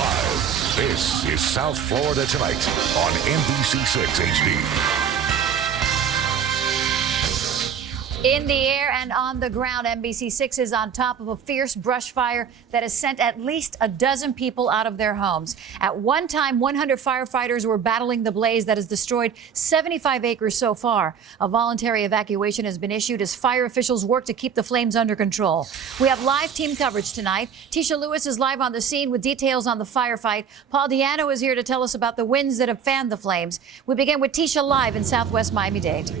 Live, this is South Florida Tonight on NBC6 HD. In the air and on the ground, NBC6 is on top of a fierce brush fire that has sent at least a dozen people out of their homes. At one time, 100 firefighters were battling the blaze that has destroyed 75 acres so far. A voluntary evacuation has been issued as fire officials work to keep the flames under control. We have live team coverage tonight. Tisha Lewis is live on the scene with details on the firefight. Paul Diano is here to tell us about the winds that have fanned the flames. We begin with Tisha live in Southwest Miami-Dade.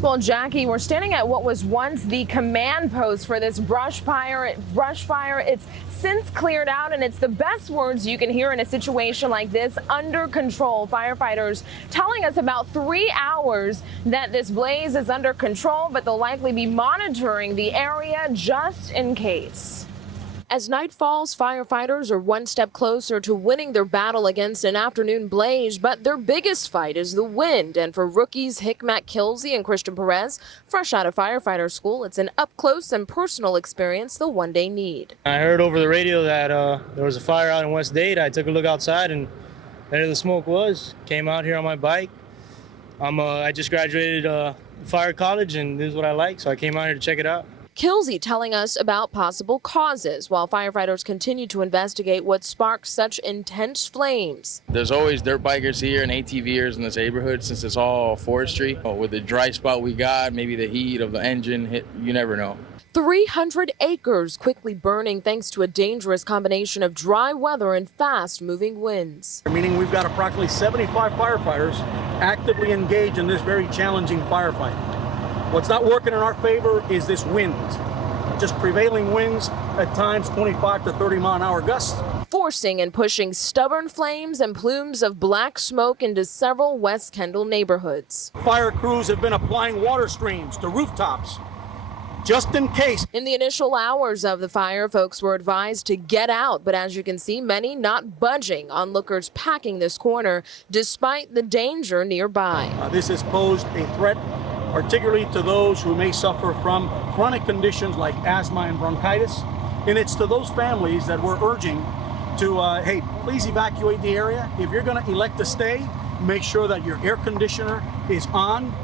Well, Jackie, we're standing at what was once the command post for this brush fire. It's since cleared out, and it's the best words you can hear in a situation like this: under control. Firefighters telling us about 3 hours that this blaze is under control, but they'll likely be monitoring the area just in case. As night falls, firefighters are one step closer to winning their battle against an afternoon blaze, but their biggest fight is the wind. And for rookies Hikmat Kilsey and Christian Perez, fresh out of firefighter school, it's an up-close and personal experience they'll one day need. I heard over the radio that there was a fire out in West Dade. I took a look outside, and there the smoke was. Came out here on my bike. I just graduated fire college, and this is what I like, so I came out here to check it out. Kilsey telling us about possible causes while firefighters continue to investigate what sparked such intense flames. There's always dirt bikers here and ATVers in this neighborhood since it's all forestry. With the dry spot we got, maybe the heat of the engine, you never know. 300 acres quickly burning thanks to a dangerous combination of dry weather and fast-moving winds. Meaning we've got approximately 75 firefighters actively engaged in this very challenging firefight. What's not working in our favor is this wind. Just prevailing winds, at times 25 to 30 mile an hour gusts. Forcing and pushing stubborn flames and plumes of black smoke into several West Kendall neighborhoods. Fire crews have been applying water streams to rooftops, just in case. In the initial hours of the fire, folks were advised to get out, but as you can see, many not budging, onlookers packing this corner despite the danger nearby. This has posed a threat, particularly to those who may suffer from chronic conditions like asthma and bronchitis. And it's to those families that we're urging to, hey, please evacuate the area. If you're going to elect to stay, make sure that your air conditioner is on,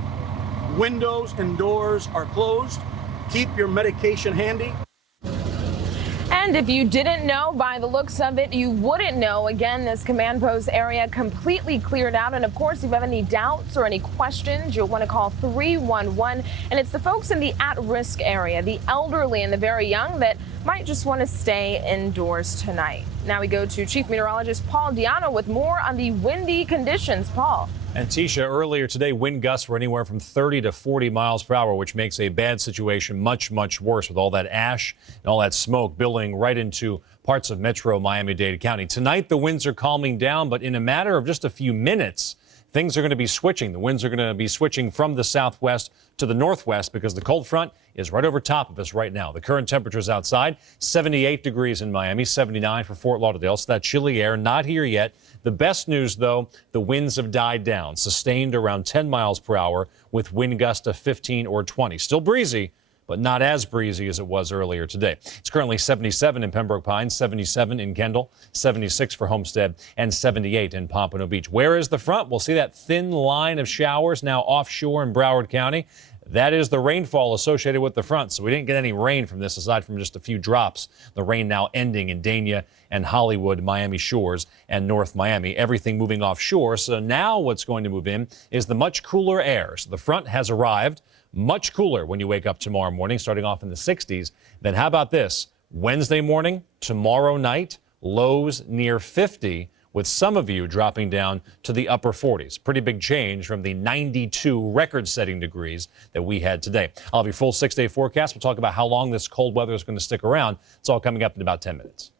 windows and doors are closed. Keep your medication handy. And if you didn't know, by the looks of it, you wouldn't know. Again, this command post area completely cleared out. And of course, if you have any doubts or any questions, you'll want to call 311. And it's the folks in the at-risk area, the elderly and the very young, that might just want to stay indoors tonight. Now we go to Chief Meteorologist Paul Diano with more on the windy conditions. Paul. And Tisha, earlier today, wind gusts were anywhere from 30 to 40 miles per hour, which makes a bad situation much, much worse with all that ash and all that smoke building right into parts of metro Miami-Dade County. Tonight, the winds are calming down, but in a matter of just a few minutes, things are going to be switching. The winds are going to be switching from the southwest to the northwest because the cold front is right over top of us right now. The current temperatures outside, 78 degrees in Miami, 79 for Fort Lauderdale. So that chilly air not here yet. The best news, though, the winds have died down, sustained around 10 miles per hour with wind gusts of 15 or 20. Still breezy, but not as breezy as it was earlier today. It's currently 77 in Pembroke Pines, 77 in Kendall, 76 for Homestead, and 78 in Pompano Beach. Where is the front? We'll see that thin line of showers now offshore in Broward County. That is the rainfall associated with the front. So we didn't get any rain from this aside from just a few drops. The rain now ending in Dania and Hollywood, Miami Shores, and North Miami. Everything moving offshore. So now what's going to move in is the much cooler air. So the front has arrived. Much cooler when you wake up tomorrow morning, starting off in the 60s. Then how about this? Wednesday morning, tomorrow night, lows near 50, with some of you dropping down to the upper 40s. Pretty big change from the 92 record-setting degrees that we had today. I'll have your full 6-day forecast. We'll talk about how long this cold weather is going to stick around. It's all coming up in about 10 minutes.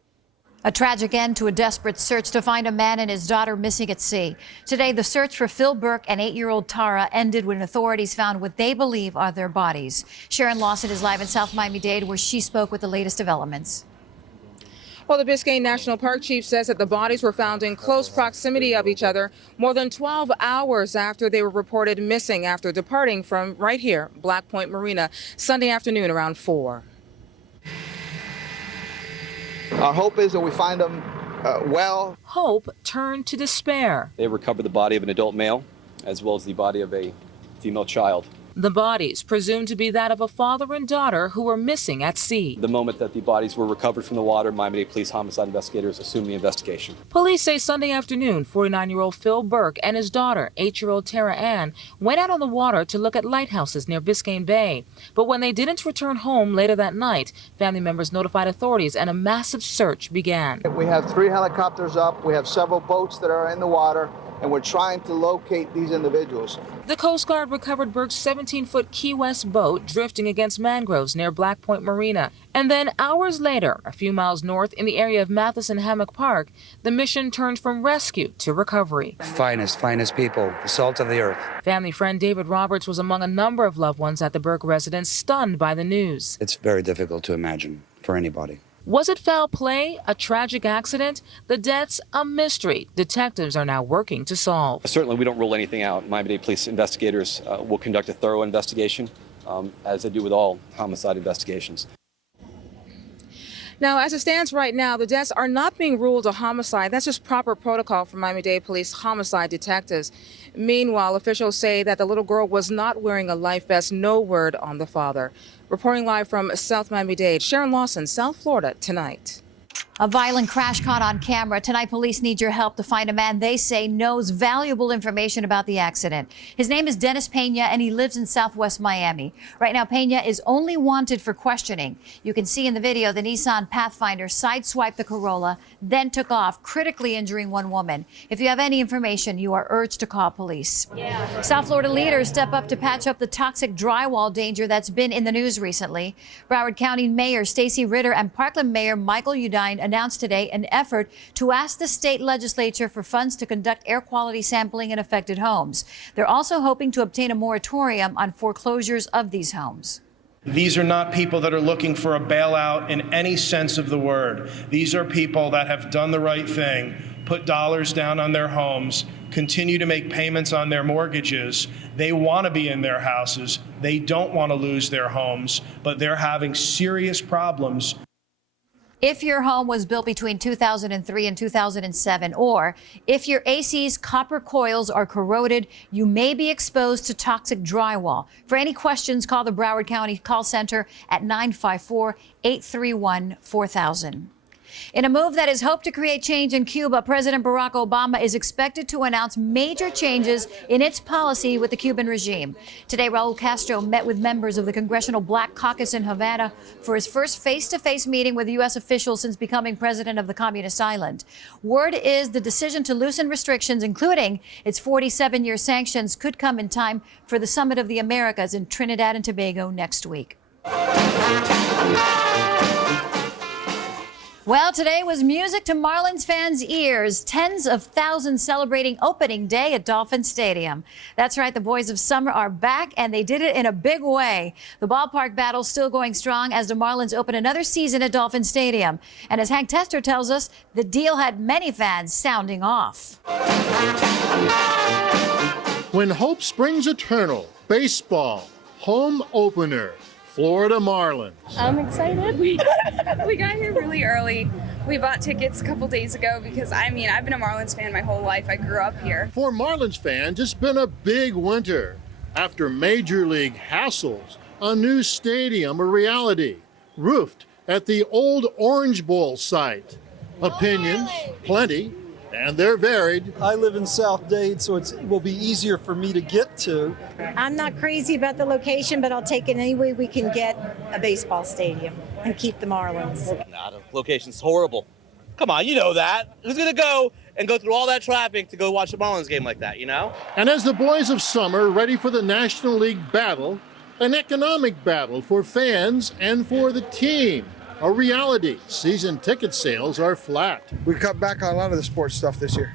A tragic end to a desperate search to find a man and his daughter missing at sea. Today, the search for Phil Burke and 8-year-old Tara ended when authorities found what they believe are their bodies. Sharon Lawson is live in South Miami-Dade, where she spoke with the latest developments. Well, the Biscayne National Park chief says that the bodies were found in close proximity of each other more than 12 hours after they were reported missing after departing from right here, Black Point Marina, Sunday afternoon around 4. Our hope is that we find them well. Hope turned to despair. They recovered the body of an adult male as well as the body of a female child. The bodies presumed to be that of a father and daughter who were missing at sea. The moment that the bodies were recovered from the water, Miami-Dade Police homicide investigators assumed the investigation. Police say Sunday afternoon, 49-year-old Phil Burke and his daughter, 8-year-old Tara Ann, went out on the water to look at lighthouses near Biscayne Bay. But when they didn't return home later that night, family members notified authorities and a massive search began. We have 3 helicopters up. We have several boats that are in the water, and we're trying to locate these individuals. The Coast Guard recovered Burke's 17-foot Key West boat drifting against mangroves near Black Point Marina. And then hours later, a few miles north in the area of Matheson Hammock Park, the mission turned from rescue to recovery. Finest people, the salt of the earth. Family friend David Roberts was among a number of loved ones at the Burke residence stunned by the news. It's very difficult to imagine for anybody. Was it foul play, a tragic accident? The death's a mystery detectives are now working to solve. Certainly, we don't rule anything out. Miami-Dade Police investigators will conduct a thorough investigation, as they do with all homicide investigations. Now, as it stands right now, the deaths are not being ruled a homicide. That's just proper protocol for Miami-Dade Police homicide detectives. Meanwhile, officials say that the little girl was not wearing a life vest. No word on the father. Reporting live from South Miami-Dade, Sharon Lawson, South Florida Tonight. A violent crash caught on camera. Tonight, police need your help to find a man they say knows valuable information about the accident. His name is Dennis Pena, and he lives in Southwest Miami. Right now, Pena is only wanted for questioning. You can see in the video the Nissan Pathfinder sideswiped the Corolla, then took off, critically injuring one woman. If you have any information, you are urged to call police. South Florida leaders step up to patch up the toxic drywall danger that's been in the news recently. Broward County Mayor Stacey Ritter and Parkland Mayor Michael Udine announced today an effort to ask the state legislature for funds to conduct air quality sampling in affected homes. They're also hoping to obtain a moratorium on foreclosures of these homes. These are not people that are looking for a bailout in any sense of the word. These are people that have done the right thing, put dollars down on their homes, continue to make payments on their mortgages. They want to be in their houses. They don't want to lose their homes, but they're having serious problems. If your home was built between 2003 and 2007, or if your AC's copper coils are corroded, you may be exposed to toxic drywall. For any questions, call the Broward County Call Center at 954-831-4000. In a move that is hoped to create change in Cuba, President Barack Obama is expected to announce major changes in its policy with the Cuban regime. Today, Raul Castro met with members of the Congressional Black Caucus in Havana for his first face-to-face meeting with U.S. officials since becoming president of the communist island. Word is the decision to loosen restrictions, including its 47-year sanctions, could come in time for the Summit of the Americas in Trinidad and Tobago next week. Well, today was music to Marlins fans' ears. Tens of thousands celebrating opening day at Dolphin Stadium. That's right, the boys of summer are back, and they did it in a big way. The ballpark battle's still going strong as the Marlins open another season at Dolphin Stadium. And as Hank Tester tells us, the deal had many fans sounding off. When hope springs eternal, baseball, home opener. Florida Marlins. I'm excited. We got here really early. We bought tickets a couple days ago because, I've been a Marlins fan my whole life. I grew up here. For Marlins fans, it's been a big winter. After Major League hassles, a new stadium a reality, roofed at the old Orange Bowl site. Opinions, plenty, and they're varied. I live in South Dade, so it will be easier for me to get to. I'm not crazy about the location, but I'll take it any way we can get a baseball stadium and keep the Marlins. Nah, the location's horrible. Come on, you know that. Who's going to go and go through all that traffic to go watch a Marlins game like that, you know? And as the boys of summer ready for the National League battle, an economic battle for fans and for the team. A reality. Season ticket sales are flat. We cut back on a lot of the sports stuff this year.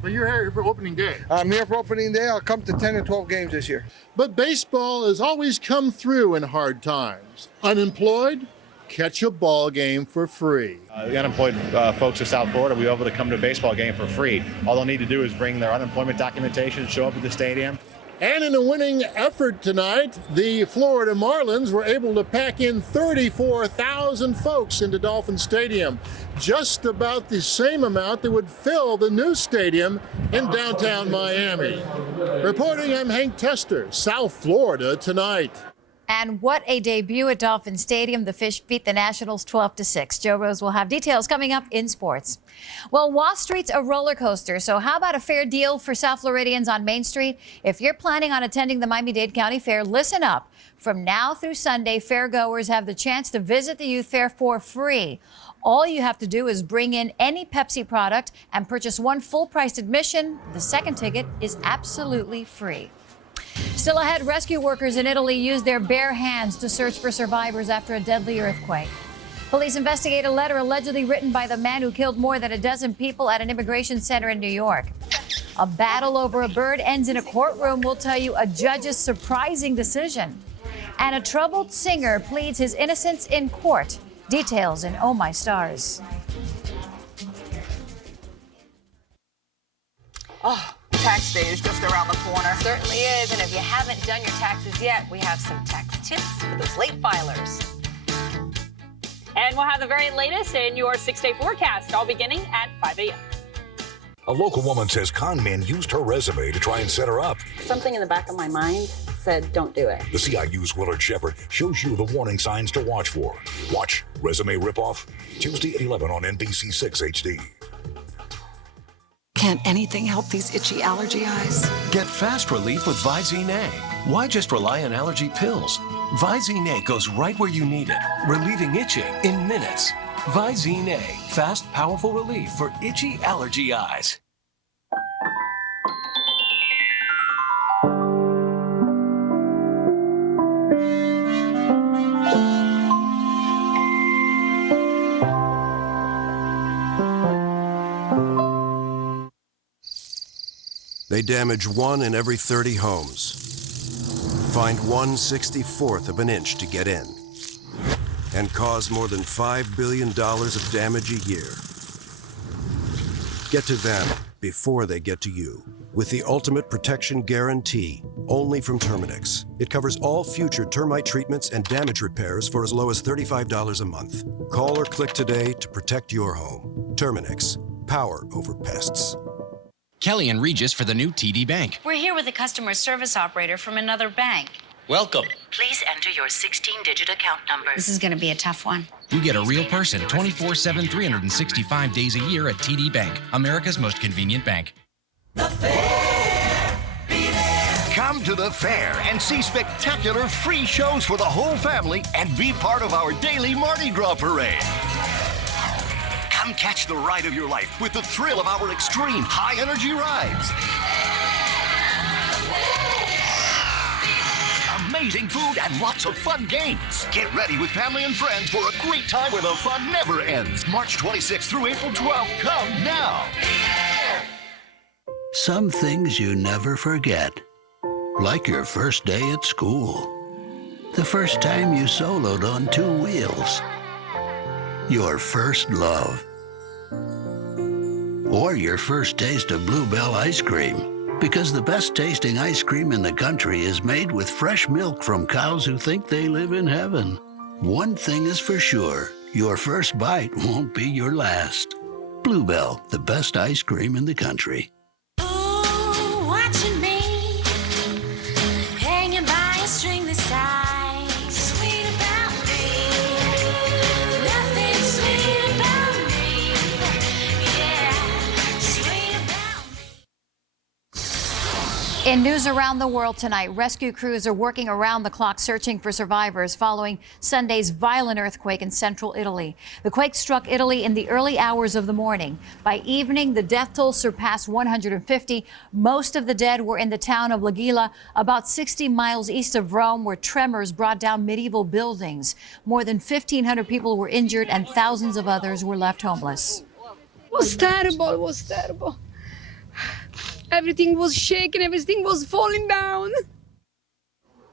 But you're here for opening day. I'm here for opening day. I'll come to 10 or 12 games this year. But baseball has always come through in hard times. Unemployed? Catch a ball game for free. The unemployed folks of South Florida will be able to come to a baseball game for free. All they'll need to do is bring their unemployment documentation, show up at the stadium, And in a winning effort tonight, the Florida Marlins were able to pack in 34,000 folks into Dolphin Stadium, just about the same amount that would fill the new stadium in downtown Miami. Reporting, I'm Hank Tester, South Florida Tonight. And what a debut at Dolphin Stadium. The Fish beat the Nationals 12-6. Joe Rose will have details coming up in sports. Well, Wall Street's a roller coaster, so how about a fair deal for South Floridians on Main Street? If you're planning on attending the Miami-Dade County Fair, listen up. From now through Sunday, fairgoers have the chance to visit the youth fair for free. All you have to do is bring in any Pepsi product and purchase one full-priced admission. The second ticket is absolutely free. Still ahead, rescue workers in Italy used their bare hands to search for survivors after a deadly earthquake. Police investigate a letter allegedly written by the man who killed more than a dozen people at an immigration center in New York. A battle over a bird ends in a courtroom. We'll tell you a judge's surprising decision. And a troubled singer pleads his innocence in court. Details in Oh My Stars. Oh, tax day is just around the corner. Certainly is, and if you haven't done your taxes yet, we have some tax tips for those late filers. And we'll have the very latest in your 6-day forecast, all beginning at 5 a.m. A local woman says con men used her resume to try and set her up. Something in the back of my mind said, don't do it. The CIU's Willard Shepard shows you the warning signs to watch for. Watch Resume Ripoff, Tuesday at 11 on NBC6 HD. Can't anything help these itchy allergy eyes? Get fast relief with Visine A. Why just rely on allergy pills? Visine A goes right where you need it, relieving itching in minutes. Visine A, fast, powerful relief for itchy allergy eyes. They damage 1 in every 30 homes. Find 1/64th of an inch to get in. And cause more than $5 billion of damage a year. Get to them before they get to you. With the Ultimate Protection Guarantee, only from Terminix. It covers all future termite treatments and damage repairs for as low as $35 a month. Call or click today to protect your home. Terminix. Power over pests. Kelly and Regis for the new TD Bank. We're here with a customer service operator from another bank. Welcome. Please enter your 16-digit account number. This is going to be a tough one. You get a real person 24/7, 365 days a year at TD Bank, America's most convenient bank. Come to the fair and see spectacular free shows for the whole family and be part of our daily Mardi Gras parade. Come catch the ride of your life with the thrill of our extreme high-energy rides. Amazing food and lots of fun games. Get ready with family and friends for a great time where the fun never ends. March 26th through April 12th. Come now. Some things you never forget, like your first day at school, the first time you soloed on 2 wheels, your first love, or your first taste of Bluebell ice cream. Because the best tasting ice cream in the country is made with fresh milk from cows who think they live in heaven. One thing is for sure, your first bite won't be your last. Bluebell, the best ice cream in the country. Ooh, watching me, hanging by a string this size. Sweet about me, nothing sweet about me. Yeah, sweet about me. In news around the world tonight, rescue crews are working around the clock searching for survivors following Sunday's violent earthquake in central Italy. The quake struck Italy in the early hours of the morning. By evening, the death toll surpassed 150. Most of the dead were in the town of L'Aquila, about 60 miles east of Rome, where tremors brought down medieval buildings. More than 1,500 people were injured and thousands of others were left homeless. It was terrible. It was terrible. Everything was shaking. Everything was falling down.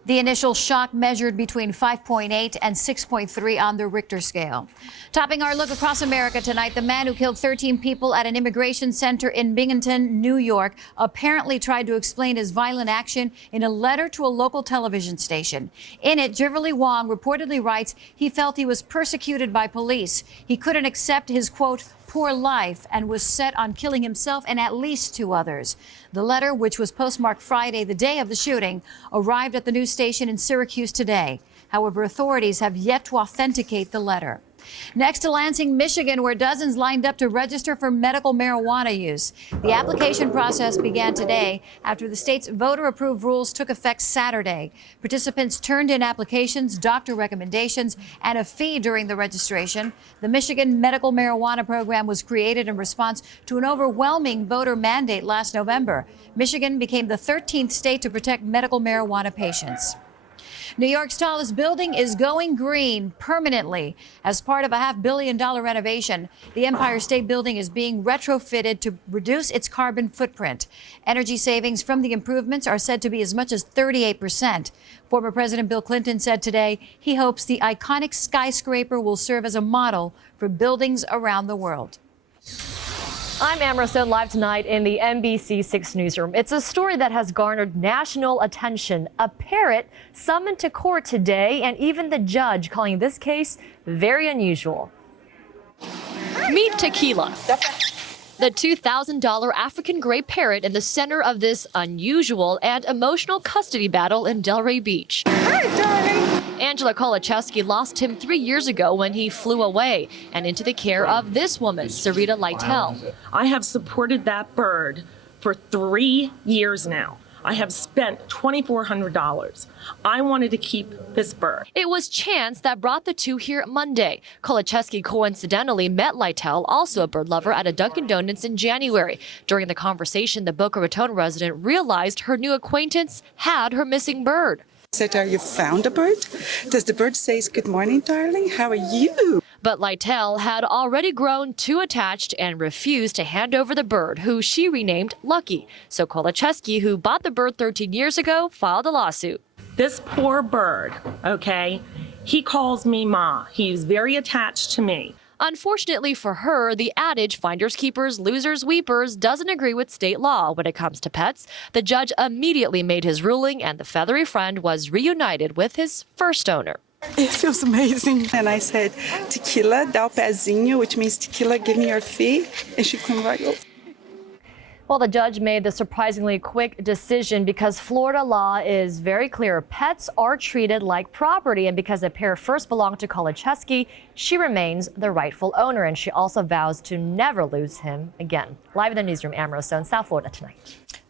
The initial shock measured between 5.8 and 6.3 on the Richter scale. Topping our look across America tonight, the man who killed 13 people at an immigration center in Binghamton, New York, apparently tried to explain his violent action in a letter to a local television station. In it, Jiverly Wong reportedly writes he felt he was persecuted by police. He couldn't accept his, quote, poor life, and was set on killing himself and at least 2 others. The letter, which was postmarked Friday, the day of the shooting, arrived at the news station in Syracuse today. However, authorities have yet to authenticate the letter. Next to Lansing, Michigan, where dozens lined up to register for medical marijuana use. The application process began today after the state's voter-approved rules took effect Saturday. Participants turned in applications, doctor recommendations, and a fee during the registration. The Michigan Medical Marijuana Program was created in response to an overwhelming voter mandate last November. Michigan became the 13th state to protect medical marijuana patients. New York's tallest building is going green permanently. As part of a $500 million renovation, the Empire State Building is being retrofitted to reduce its carbon footprint. Energy savings from the improvements are said to be as much as 38%. Former President Bill Clinton said today he hopes the iconic skyscraper will serve as a model for buildings around the world. I'm Amara Stone, live tonight in the NBC6 newsroom. It's a story that has garnered national attention. A parrot summoned to court today, and even the judge calling this case very unusual. Meet Tequila, the $2,000 African gray parrot in the center of this unusual and emotional custody battle in Delray Beach. Hi, darling. Angela Kolochewski lost him 3 years ago when he flew away and into the care of this woman, Sarita Lytle. I have supported that bird for 3 years now. I have spent $2,400. I wanted to keep this bird. It was chance that brought the two here Monday. Kolochewski coincidentally met Lytle, also a bird lover, at a Dunkin' Donuts in January. During the conversation, the Boca Raton resident realized her new acquaintance had her missing bird. I said, "Have you found a bird? Does the bird say, 'Good morning, darling? How are you?'" But Lytle had already grown too attached and refused to hand over the bird, who she renamed Lucky. So Kolochewski, who bought the bird 13 years ago, filed a lawsuit. This poor bird, okay, he calls me Ma. He's very attached to me. Unfortunately for her, the adage finders keepers, losers weepers doesn't agree with state law when it comes to pets. The judge immediately made his ruling, and the feathery friend was reunited with his first owner. It feels amazing. And I said, "Tequila, dá o pezinho," which means tequila, give me your feet. And she came right over. Well, the judge made the surprisingly quick decision because Florida law is very clear. Pets are treated like property, and because the pair first belonged to Kolochewski, she remains the rightful owner, and she also vows to never lose him again. Live in the newsroom, Amara Stone, South Florida tonight.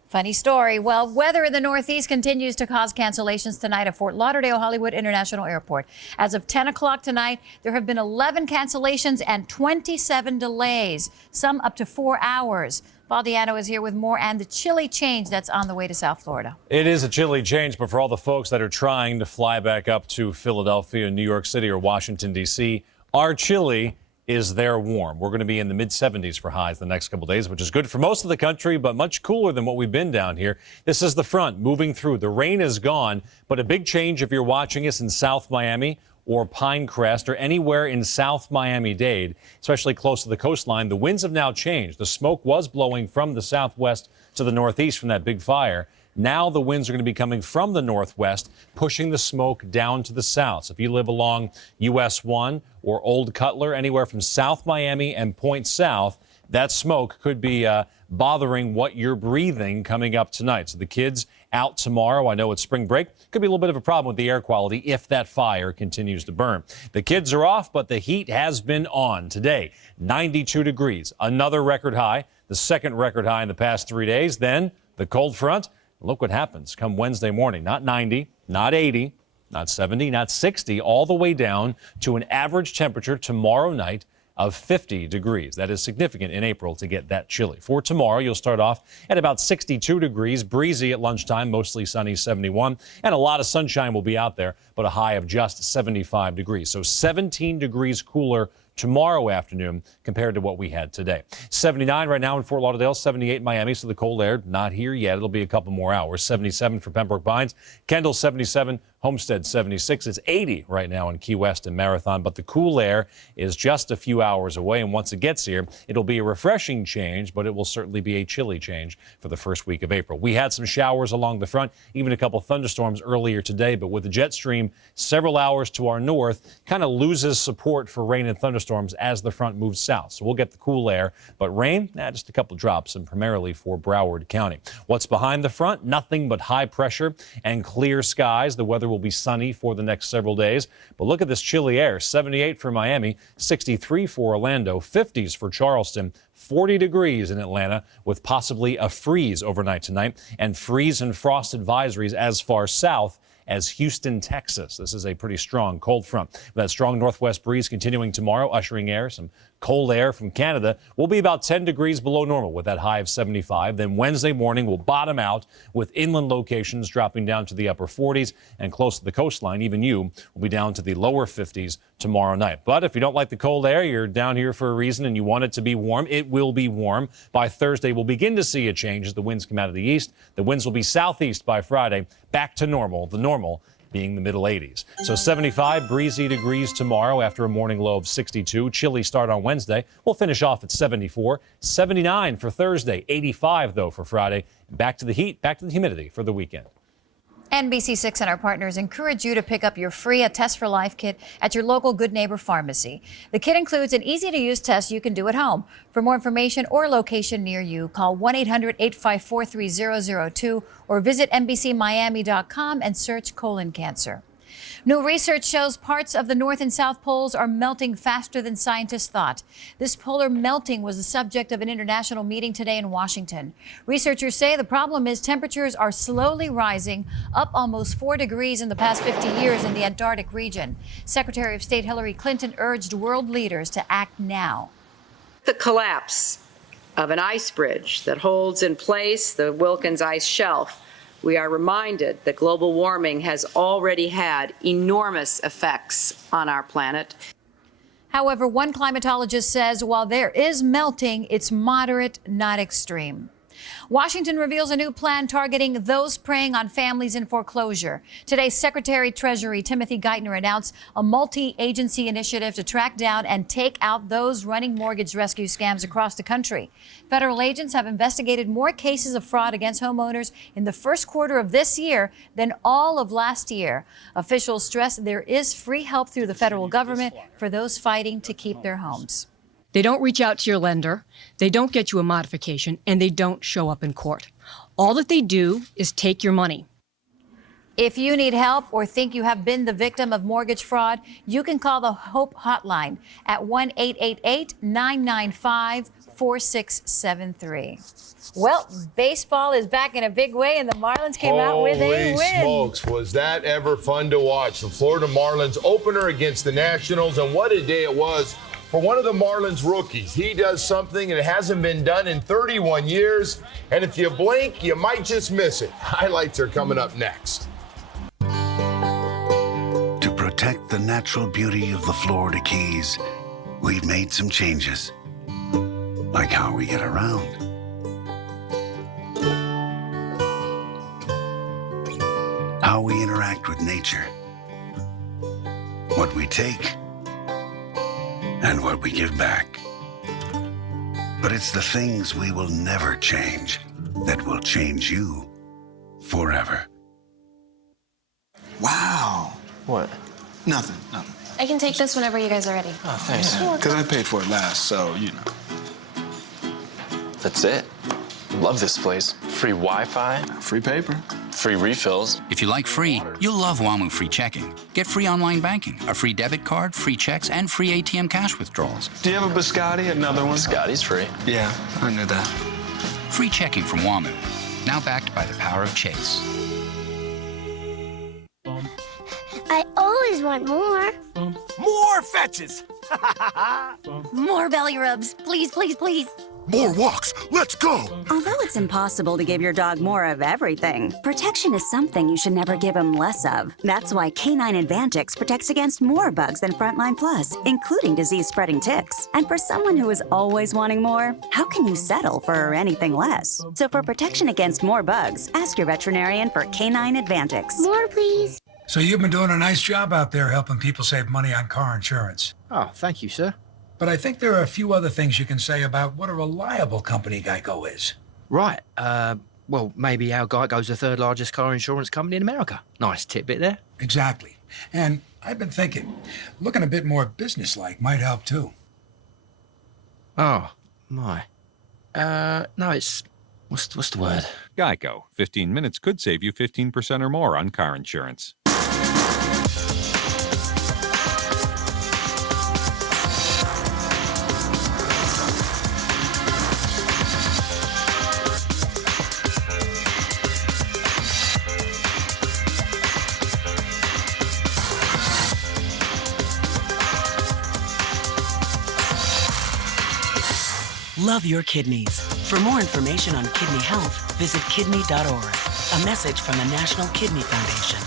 Funny story. Well, weather in the Northeast continues to cause cancellations tonight at Fort Lauderdale Hollywood International Airport. As of 10 o'clock tonight, there have been 11 cancellations and 27 delays, some up to 4 hours. Paul Diano is here with more and the chilly change that's on the way to South Florida. It is a chilly change, but for all the folks that are trying to fly back up to Philadelphia, New York City, or Washington, D.C., our chilly is there warm. We're going to be in the mid-70s for highs the next couple days, which is good for most of the country, but much cooler than what we've been down here. This is the front moving through. The rain is gone, but a big change if you're watching us in South Miami or Pinecrest or anywhere in South Miami-Dade, especially close to the coastline. The winds have now changed. The smoke was blowing from the southwest to the northeast from that big fire. Now the winds are going to be coming from the northwest, pushing the smoke down to the south. So if you live along US 1 or Old Cutler, anywhere from South Miami and Point South, that smoke could be bothering what you're breathing coming up tonight. So the kids out tomorrow. I know it's spring break. Could be a little bit of a problem with the air quality if that fire continues to burn. The kids are off, but the heat has been on. Today, 92 degrees, another record high, the second record high in the past 3 days. Then the cold front. Look what happens come Wednesday morning. Not 90, not 80, not 70, not 60, all the way down to an average temperature tomorrow night of 50 degrees. That is significant in April to get that chilly. For tomorrow, you'll start off at about 62 degrees, breezy at lunchtime, mostly sunny 71, and a lot of sunshine will be out there, but a high of just 75 degrees. So 17 degrees cooler tomorrow afternoon compared to what we had today. 79 right now in Fort Lauderdale, 78 in Miami, so the cold air not here yet. It'll be a couple more hours. 77 for Pembroke Pines, Kendall 77, Homestead 76. It's 80 right now in Key West and Marathon, but the cool air is just a few hours away, and once it gets here, it'll be a refreshing change, but it will certainly be a chilly change for the first week of April. We had some showers along the front, even a couple thunderstorms earlier today, but with the jet stream several hours to our north, kind of loses support for rain and thunderstorms as the front moves south. So we'll get the cool air, but rain, just a couple drops, and primarily for Broward County. What's behind the front? Nothing but high pressure and clear skies. The weather will be sunny for the next several days, but look at this chilly air. 78 for Miami, 63 for Orlando, 50s for Charleston, 40 degrees in Atlanta with possibly a freeze overnight tonight, and freeze and frost advisories as far south as Houston, Texas. This is a pretty strong cold front. With that strong northwest breeze continuing tomorrow, ushering air, some cold air from Canada, will be about 10 degrees below normal with that high of 75. Then Wednesday morning will bottom out with inland locations dropping down to the upper 40s, and close to the coastline, even you will be down to the lower 50s tomorrow night. But if you don't like the cold air, you're down here for a reason and you want it to be warm, it will be warm. By Thursday, we'll begin to see a change as the winds come out of the east. The winds will be southeast by Friday, back to normal, the normal being the middle 80s. So 75 breezy degrees tomorrow after a morning low of 62. Chilly start on Wednesday. We'll finish off at 74. 79 for Thursday. 85, though, for Friday. Back to the heat, back to the humidity for the weekend. NBC6 and our partners encourage you to pick up your free A Test for Life kit at your local Good Neighbor pharmacy. The kit includes an easy-to-use test you can do at home. For more information or location near you, call 1-800-854-3002 or visit NBCMiami.com and search colon cancer. New research shows parts of the North and South Poles are melting faster than scientists thought. This polar melting was the subject of an international meeting today in Washington. Researchers say the problem is temperatures are slowly rising, up almost 4 degrees in the past 50 years in the Antarctic region. Secretary of State Hillary Clinton urged world leaders to act now. The collapse of an ice bridge that holds in place the Wilkins ice shelf, we are reminded that global warming has already had enormous effects on our planet. However, one climatologist says while there is melting, it's moderate, not extreme. Washington reveals a new plan targeting those preying on families in foreclosure. Today, Secretary Treasury Timothy Geithner announced a multi-agency initiative to track down and take out those running mortgage rescue scams across the country. Federal agents have investigated more cases of fraud against homeowners in the first quarter of this year than all of last year. Officials stress there is free help through the federal government for those fighting to keep their homes. They don't reach out to your lender, they don't get you a modification, and they don't show up in court. All that they do is take your money. If you need help or think you have been the victim of mortgage fraud, you can call the HOPE hotline at 1-888-995-4673. Well, baseball is back in a big way, and the Marlins came out with a win. Holy smokes, was that ever fun to watch. The Florida Marlins opener against the Nationals, and what a day it was for one of the Marlins rookies. He does something and it hasn't been done in 31 years, and if you blink, you might just miss it. Highlights are coming up next. To protect the natural beauty of the Florida Keys, we've made some changes, like how we get around. How we interact with nature, what we take, and what we give back. But it's the things we will never change that will change you forever. Wow. What? Nothing. I can take this whenever you guys are ready. Oh, thanks. Because I paid for it last, so, you know. That's it. Love this place. Free Wi-Fi. Free paper. Free refills. If you like free, you'll love WAMU Free Checking. Get free online banking, a free debit card, free checks, and free ATM cash withdrawals. Do you have a biscotti? Another one? Biscotti's free. Yeah, I knew that. Free checking from WAMU. Now backed by the power of Chase. I always want more. More fetches! More belly rubs. Please, please, please. More walks. Let's go. Although it's impossible to give your dog more of everything, protection is something you should never give him less of. That's why Canine Advantix protects against more bugs than Frontline Plus, including disease-spreading ticks. And for someone who is always wanting more, how can you settle for anything less? So for protection against more bugs, ask your veterinarian for Canine Advantix. More, please. So you've been doing a nice job out there helping people save money on car insurance. Oh, thank you, sir. But I think there are a few other things you can say about what a reliable company Geico is. Right. Well, maybe our Geico's the third largest car insurance company in America. Nice tidbit there. Exactly. And I've been thinking, looking a bit more businesslike might help too. Oh, my. No, it's... What's the word? Geico. 15 minutes could save you 15% or more on car insurance. Love your kidneys. For more information on kidney health, visit kidney.org. A message from the National Kidney Foundation.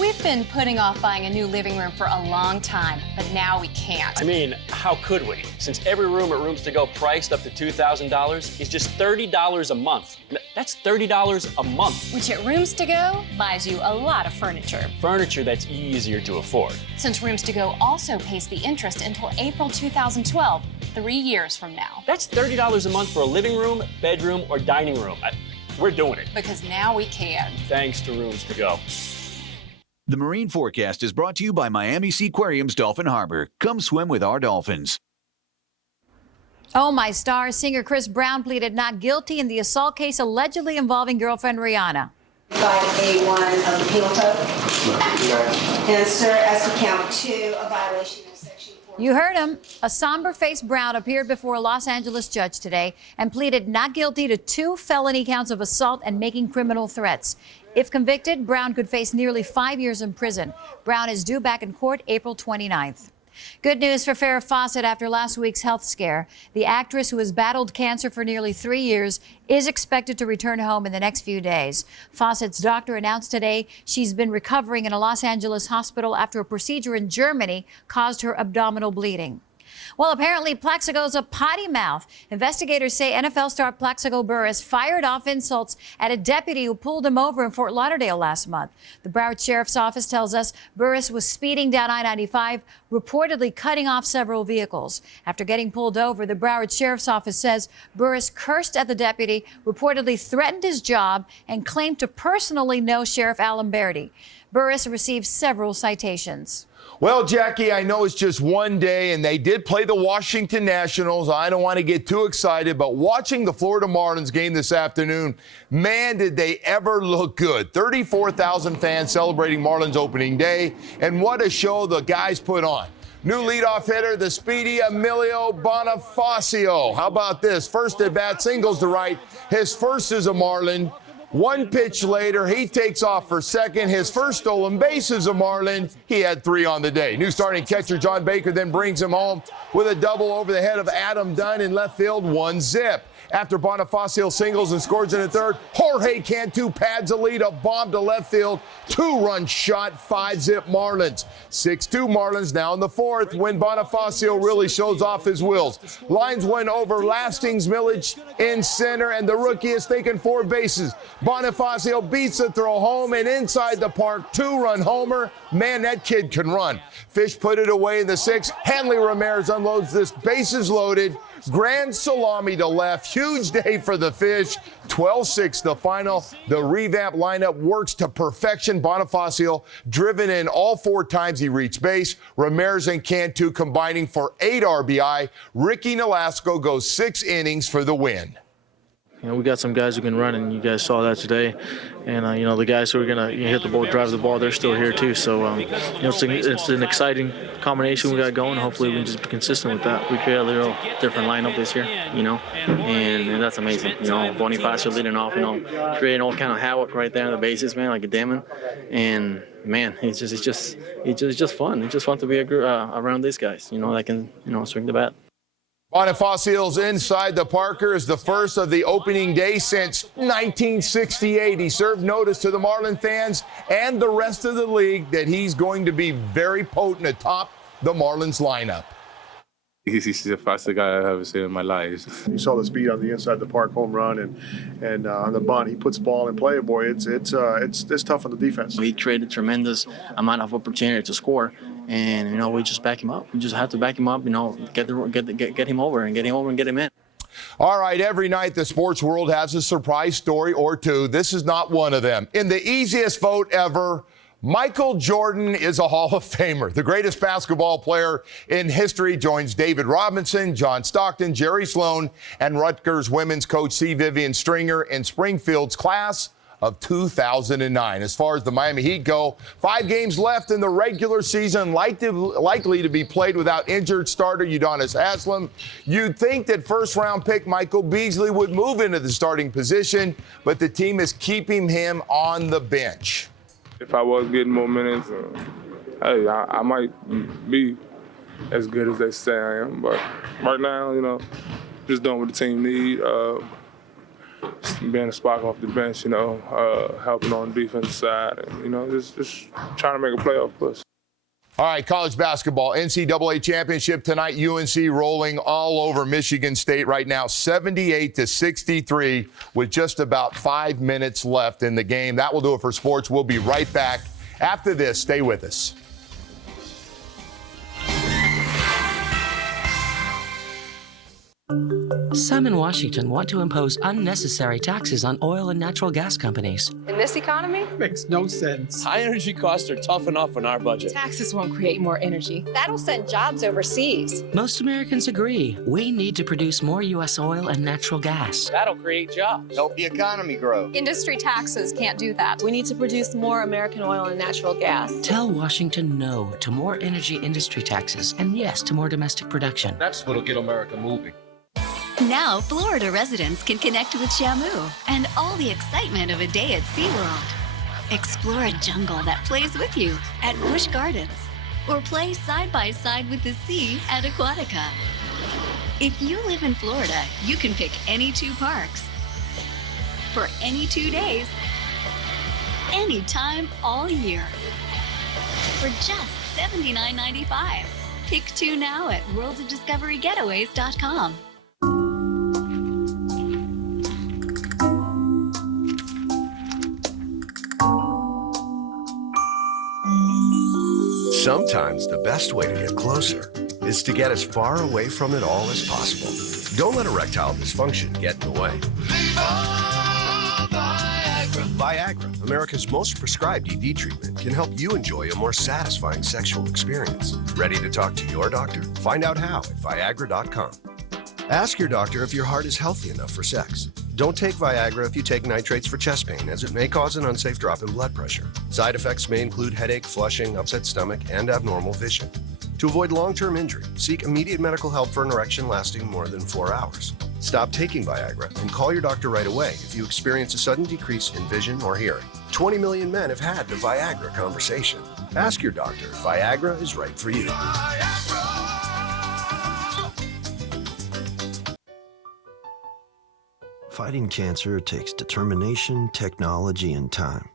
We've been putting off buying a new living room for a long time, but now we can't. I mean, how could we? Since every room at Rooms To Go priced up to $2,000 is just $30 a month. That's $30 a month. Which at Rooms To Go buys you a lot of furniture. Furniture that's easier to afford. Since Rooms To Go also pays the interest until April 2012, 3 years from now. That's $30 a month for a living room, bedroom, or dining room. We're doing it. Because now we can. Thanks to Rooms To Go. The Marine Forecast is brought to you by Miami Seaquarium's Dolphin Harbor. Come swim with our dolphins. Oh My Star singer Chris Brown pleaded not guilty in the assault case allegedly involving girlfriend Rihanna. A1 of the penal code. And sir, as to count 2, a violation of section 4. You heard him. A somber-faced Brown appeared before a Los Angeles judge today and pleaded not guilty to 2 felony counts of assault and making criminal threats. If convicted, Brown could face nearly 5 years in prison. Brown is due back in court April 29th. Good news for Farrah Fawcett after last week's health scare. The actress, who has battled cancer for nearly 3 years, is expected to return home in the next few days. Fawcett's doctor announced today she's been recovering in a Los Angeles hospital after a procedure in Germany caused her abdominal bleeding. Well, apparently Plaxico's a potty mouth. Investigators say NFL star Plaxico Burress fired off insults at a deputy who pulled him over in Fort Lauderdale last month. The Broward Sheriff's Office tells us Burress was speeding down I-95, reportedly cutting off several vehicles. After getting pulled over, the Broward Sheriff's Office says Burress cursed at the deputy, reportedly threatened his job, and claimed to personally know Sheriff Alan Berry. Burress received several citations. Well, Jackie, I know it's just one day, and they did play the Washington Nationals. I don't want to get too excited, but watching the Florida Marlins game this afternoon, man, did they ever look good. 34,000 fans celebrating Marlins opening day, and what a show the guys put on. New leadoff hitter, the speedy Emilio Bonifacio. How about this? First at bat, singles to right. His first as a Marlin. 1 pitch later, he takes off for second. His first stolen base as a Marlin. He had 3 on the day. New starting catcher John Baker then brings him home with a double over the head of Adam Dunn in left field, 1-zip. After Bonifacio singles and scores in the third, Jorge Cantu pads a lead, a bomb to left field, 2-run shot, 5-zip Marlins. 6-2 Marlins now in the fourth when Bonifacio really shows off his wheels. Lines went over Lasting's Millage in center, and the rookie has taken 4 bases. Bonifacio beats the throw home and inside the park, 2-run homer. Man, that kid can run. Fish put it away in the 6th. Hanley Ramirez unloads this, bases loaded. Grand salami to left. Huge day for the Fish. 12-6 the final. The revamped lineup works to perfection. Bonifacio driven in all 4 times he reached base. Ramirez and Cantu combining for 8 RBI. Ricky Nolasco goes 6 innings for the win. You know, we got some guys who can run, and you guys saw that today. And, you know, the guys who are going to hit the ball, drive the ball, they're still here too. So, you know, it's an exciting combination we got going. Hopefully we can just be consistent with that. We create a little different lineup this year, you know, and that's amazing. You know, Bonifacio leading off, you know, creating all kind of havoc right there on the bases, man, like a demon. And, man, it's just fun. It's just fun to be around these guys, you know, that can, you know, swing the bat. Bonifacios inside the Parker is the first of the opening day since 1968. He served notice to the Marlin fans and the rest of the league that he's going to be very potent atop the Marlins lineup. He's the fastest guy I've ever seen in my life. You saw the speed on the inside the park home run and on the bunt. He puts the ball in play. Boy, it's tough on the defense. He created tremendous amount of opportunity to score, and we just back him up. We just have to back him up. Get him over and get him in. All right, every night the sports world has a surprise story or two. This is not one of them. In the easiest vote ever, Michael Jordan is a Hall of Famer. The greatest basketball player in history joins David Robinson, John Stockton, Jerry Sloan, and Rutgers women's coach C. Vivian Stringer in Springfield's class of 2009. As far as the Miami Heat go, 5 games left in the regular season, likely to be played without injured starter Udonis Haslem. You'd think that first-round pick Michael Beasley would move into the starting position, but the team is keeping him on the bench. If I was getting more minutes, hey, I might be as good as they say I am. But right now, just doing what the team need, being a spark off the bench, helping on the defensive side, and, just trying to make a playoff push. All right, college basketball, NCAA championship tonight. UNC rolling all over Michigan State right now, 78-63 with just about 5 minutes left in the game. That will do it for sports. We'll be right back after this. Stay with us. Some in Washington want to impose unnecessary taxes on oil and natural gas companies. In this economy? Makes no sense. High energy costs are tough enough on our budget. Taxes won't create more energy. That'll send jobs overseas. Most Americans agree we need to produce more U.S. oil and natural gas. That'll create jobs. Help the economy grow. Industry taxes can't do that. We need to produce more American oil and natural gas. Tell Washington no to more energy industry taxes and yes to more domestic production. That's what'll get America moving. Now, Florida residents can connect with Shamu and all the excitement of a day at SeaWorld. Explore a jungle that plays with you at Busch Gardens, or play side by side with the sea at Aquatica. If you live in Florida, you can pick any 2 parks for any 2 days, anytime all year, for just $79.95. Pick 2 now at worldsofdiscoverygetaways.com. Sometimes the best way to get closer is to get as far away from it all as possible. Don't let erectile dysfunction get in the way. Viagra, America's most prescribed ED treatment, can help you enjoy a more satisfying sexual experience. Ready to talk to your doctor? Find out how at Viagra.com. Ask your doctor if your heart is healthy enough for sex. Don't take Viagra if you take nitrates for chest pain, as it may cause an unsafe drop in blood pressure. Side effects may include headache, flushing, upset stomach, and abnormal vision. To avoid long-term injury, seek immediate medical help for an erection lasting more than 4 hours. Stop taking Viagra and call your doctor right away if you experience a sudden decrease in vision or hearing. 20 million men have had the Viagra conversation. Ask your doctor if Viagra is right for you. Fighting cancer takes determination, technology, and time.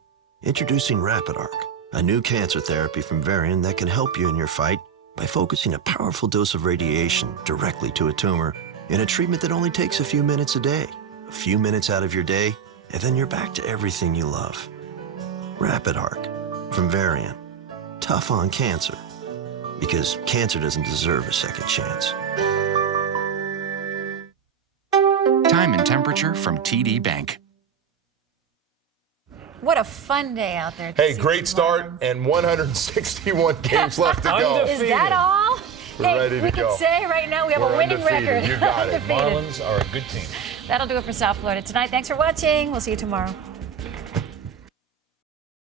Introducing RapidArc, a new cancer therapy from Varian that can help you in your fight by focusing a powerful dose of radiation directly to a tumor in a treatment that only takes a few minutes a day. A few minutes out of your day, and then you're back to everything you love. RapidArc from Varian. Tough on cancer, because cancer doesn't deserve a second chance. Time and temperature from TD Bank. What a fun day out there. Hey, great start and 161 games left to go. Is that all? We're ready to we go. can say right now we have a winning record. You got it. Undefeated. Marlins are a good team. That'll do it for South Florida tonight. Thanks for watching. We'll see you tomorrow.